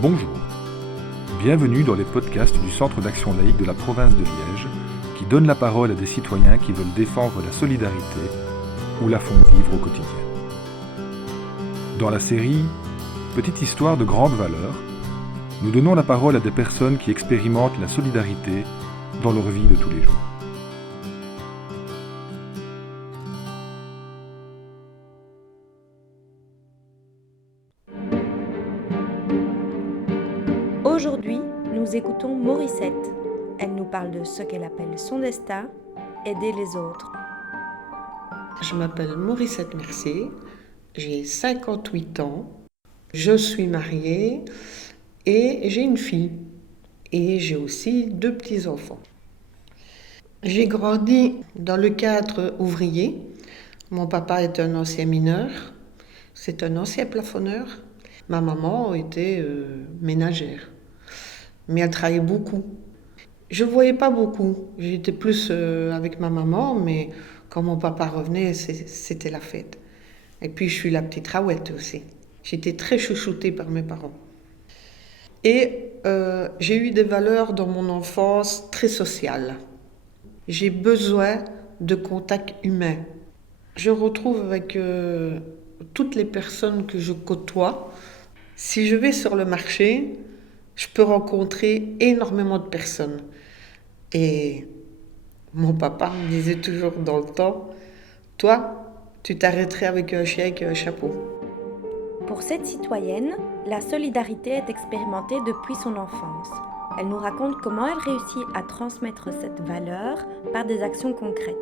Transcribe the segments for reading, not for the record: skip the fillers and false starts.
Bonjour, bienvenue dans les podcasts du Centre d'action laïque de la province de Liège qui donne la parole à des citoyens qui veulent défendre la solidarité ou la font vivre au quotidien. Dans la série Petite histoire de grande valeur, nous donnons la parole à des personnes qui expérimentent la solidarité dans leur vie de tous les jours. Aujourd'hui, nous écoutons Morissette. Elle nous parle de ce qu'elle appelle son destin, aider les autres. Je m'appelle Morissette Mercier, j'ai 58 ans, je suis mariée et j'ai une fille. Et j'ai aussi 2 petits-enfants. J'ai grandi dans le cadre ouvrier. Mon papa est un ancien mineur, c'est un ancien plafonneur. Ma maman était ménagère, mais elle travaillait beaucoup. Je ne voyais pas beaucoup, j'étais plus avec ma maman, mais quand mon papa revenait, c'était la fête. Et puis je suis la petite Raouette aussi. J'étais très chouchoutée par mes parents. Et j'ai eu des valeurs dans mon enfance très sociales. J'ai besoin de contact humain. Je retrouve avec toutes les personnes que je côtoie. Si je vais sur le marché, je peux rencontrer énormément de personnes. Et mon papa me disait toujours dans le temps, « Toi, tu t'arrêterais avec un chien avec un chapeau. » Pour cette citoyenne, la solidarité est expérimentée depuis son enfance. Elle nous raconte comment elle réussit à transmettre cette valeur par des actions concrètes.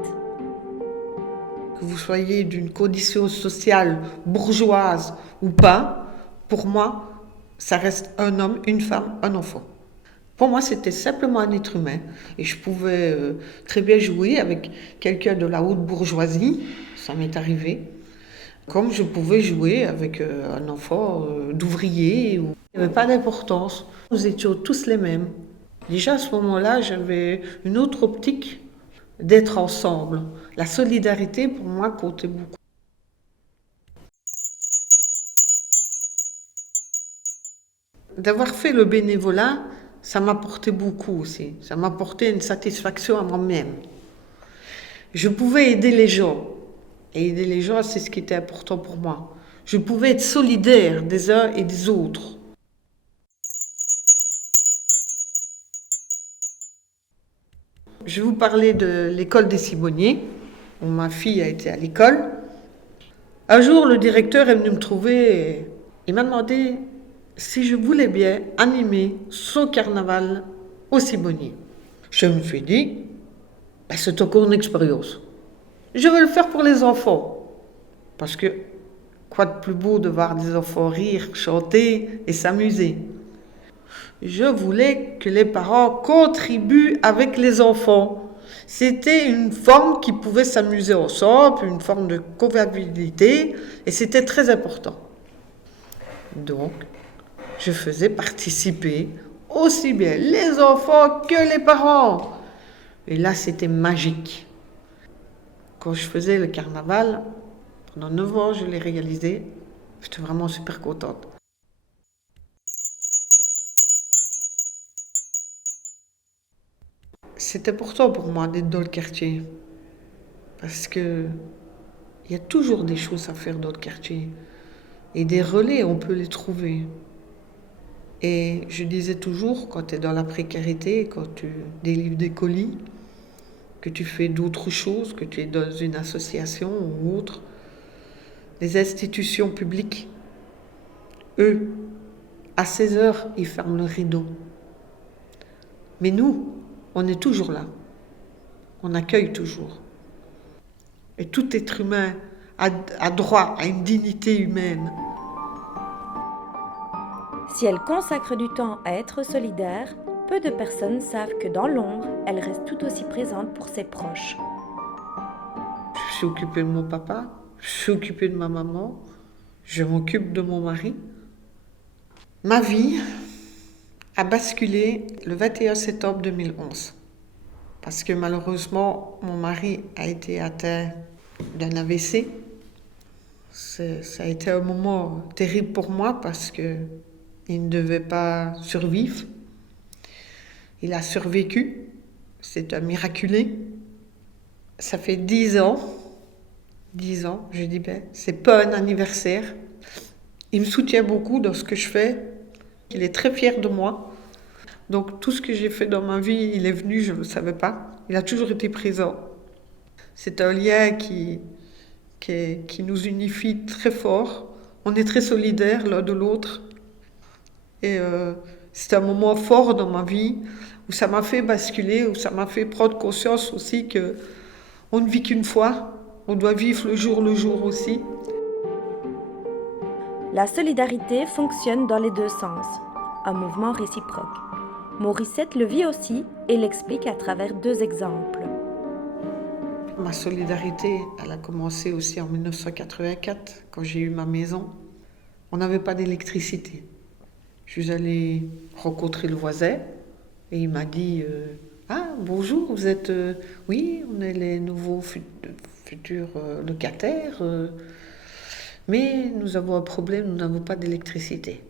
Que vous soyez d'une condition sociale bourgeoise ou pas, pour moi, ça reste un homme, une femme, un enfant. Pour moi, c'était simplement un être humain. Et je pouvais très bien jouer avec quelqu'un de la haute bourgeoisie, ça m'est arrivé, comme je pouvais jouer avec un enfant d'ouvrier. Il n'y avait pas d'importance. Nous étions tous les mêmes. Déjà à ce moment-là, j'avais une autre optique d'être ensemble. La solidarité, pour moi, comptait beaucoup. D'avoir fait le bénévolat, ça m'apportait beaucoup aussi. Ça m'apportait une satisfaction à moi-même. Je pouvais aider les gens. Et aider les gens, c'est ce qui était important pour moi. Je pouvais être solidaire des uns et des autres. Je vais vous parler de l'école des Cibonniers, où ma fille a été à l'école. Un jour, le directeur est venu me trouver et il m'a demandé si je voulais bien animer son carnaval au Cibonniers. Je me suis dit, c'est encore une expérience. Je veux le faire pour les enfants. Parce que quoi de plus beau de voir des enfants rire, chanter et s'amuser. Je voulais que les parents contribuent avec les enfants. C'était une forme qui pouvait s'amuser ensemble, une forme de convivialité, et c'était très important. Donc, je faisais participer aussi bien les enfants que les parents. Et là, c'était magique. Quand je faisais le carnaval, pendant 9 ans, je l'ai réalisé. J'étais vraiment super contente. C'est important pour moi d'être dans le quartier. Parce que il y a toujours des choses à faire dans le quartier. Et des relais, on peut les trouver. Et je disais toujours, quand tu es dans la précarité, quand tu délivres des colis, que tu fais d'autres choses, que tu es dans une association ou autre, les institutions publiques, eux, à 16 heures, ils ferment le rideau. Mais nous, on est toujours là. On accueille toujours. Et tout être humain a droit à une dignité humaine. Si elle consacre du temps à être solidaire, peu de personnes savent que dans l'ombre, elle reste tout aussi présente pour ses proches. Je suis occupée de mon papa, je suis occupée de ma maman, je m'occupe de mon mari. Ma vie a basculé le 21 septembre 2011. Parce que malheureusement, mon mari a été atteint d'un AVC. Ça a été un moment terrible pour moi parce que Il ne devait pas survivre. Il a survécu. C'est un miraculé. Ça fait 10 ans. 10 ans, je dis, c'est pas un anniversaire. Il me soutient beaucoup dans ce que je fais. Il est très fier de moi. Donc tout ce que j'ai fait dans ma vie, il est venu, je ne le savais pas. Il a toujours été présent. C'est un lien qui nous unifie très fort. On est très solidaires l'un de l'autre. Et c'est un moment fort dans ma vie où ça m'a fait basculer, où ça m'a fait prendre conscience aussi qu'on ne vit qu'une fois. On doit vivre le jour aussi. La solidarité fonctionne dans les deux sens, un mouvement réciproque. Morissette le vit aussi et l'explique à travers 2 exemples. Ma solidarité, elle a commencé aussi en 1984, quand j'ai eu ma maison. On n'avait pas d'électricité. Je suis allée rencontrer le voisin et il m'a dit « Ah, bonjour, vous êtes... oui, on est les nouveaux futurs locataires, mais nous avons un problème, nous n'avons pas d'électricité. »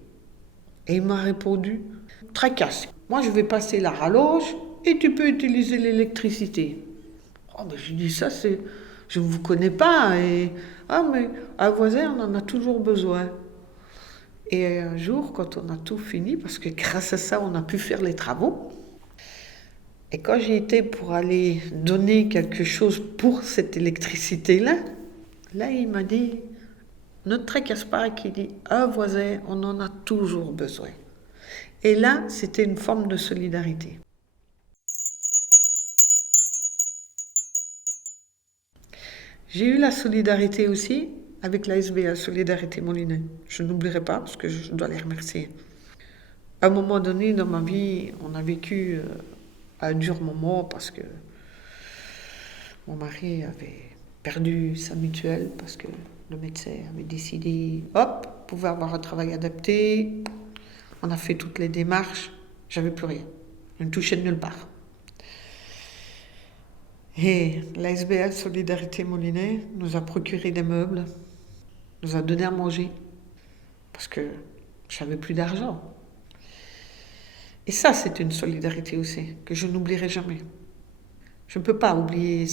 Et il m'a répondu « Tracasse, moi je vais passer la rallonge et tu peux utiliser l'électricité. » Oh, ben, je dis ça, je ne vous connais pas. Et, ah, mais un voisin, on en a toujours besoin. Et un jour, quand on a tout fini, parce que grâce à ça, on a pu faire les travaux, et quand j'ai été pour aller donner quelque chose pour cette électricité-là, là, il m'a dit, ne te tracasse pas, qui dit, un voisin, on en a toujours besoin. Et là, c'était une forme de solidarité. J'ai eu la solidarité aussi avec la SBA, Solidarité Molinet. Je n'oublierai pas parce que je dois les remercier. À un moment donné dans ma vie, on a vécu un dur moment parce que mon mari avait perdu sa mutuelle parce que le médecin avait décidé, hop, pouvait avoir un travail adapté. On a fait toutes les démarches, j'avais plus rien. Je ne touchais de nulle part. Et la SBA Solidarité Molinet nous a procuré des meubles, nous a donné à manger, parce que j'avais plus d'argent. Et ça, c'est une solidarité aussi, que je n'oublierai jamais. Je ne peux pas oublier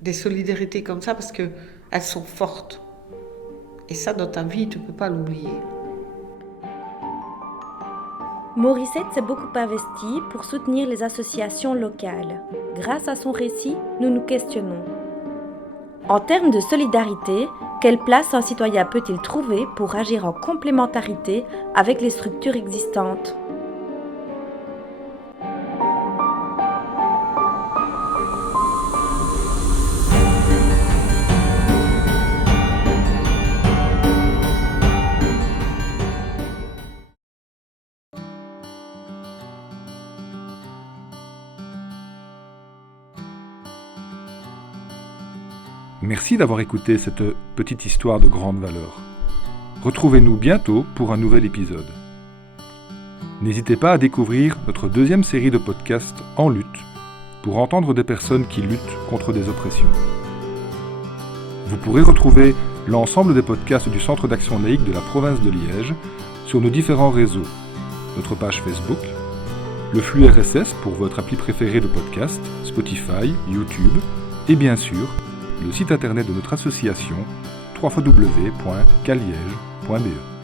des solidarités comme ça, parce qu'elles sont fortes. Et ça, dans ta vie, tu ne peux pas l'oublier. Morissette s'est beaucoup investie pour soutenir les associations locales. Grâce à son récit, nous nous questionnons. En termes de solidarité, quelle place un citoyen peut-il trouver pour agir en complémentarité avec les structures existantes ? Merci d'avoir écouté cette petite histoire de grande valeur. Retrouvez-nous bientôt pour un nouvel épisode. N'hésitez pas à découvrir notre 2e série de podcasts En lutte pour entendre des personnes qui luttent contre des oppressions. Vous pourrez retrouver l'ensemble des podcasts du Centre d'action laïque de la province de Liège sur nos différents réseaux, notre page Facebook, le flux RSS pour votre appli préférée de podcast, Spotify, YouTube et bien sûr, le site internet de notre association www.caliège.be.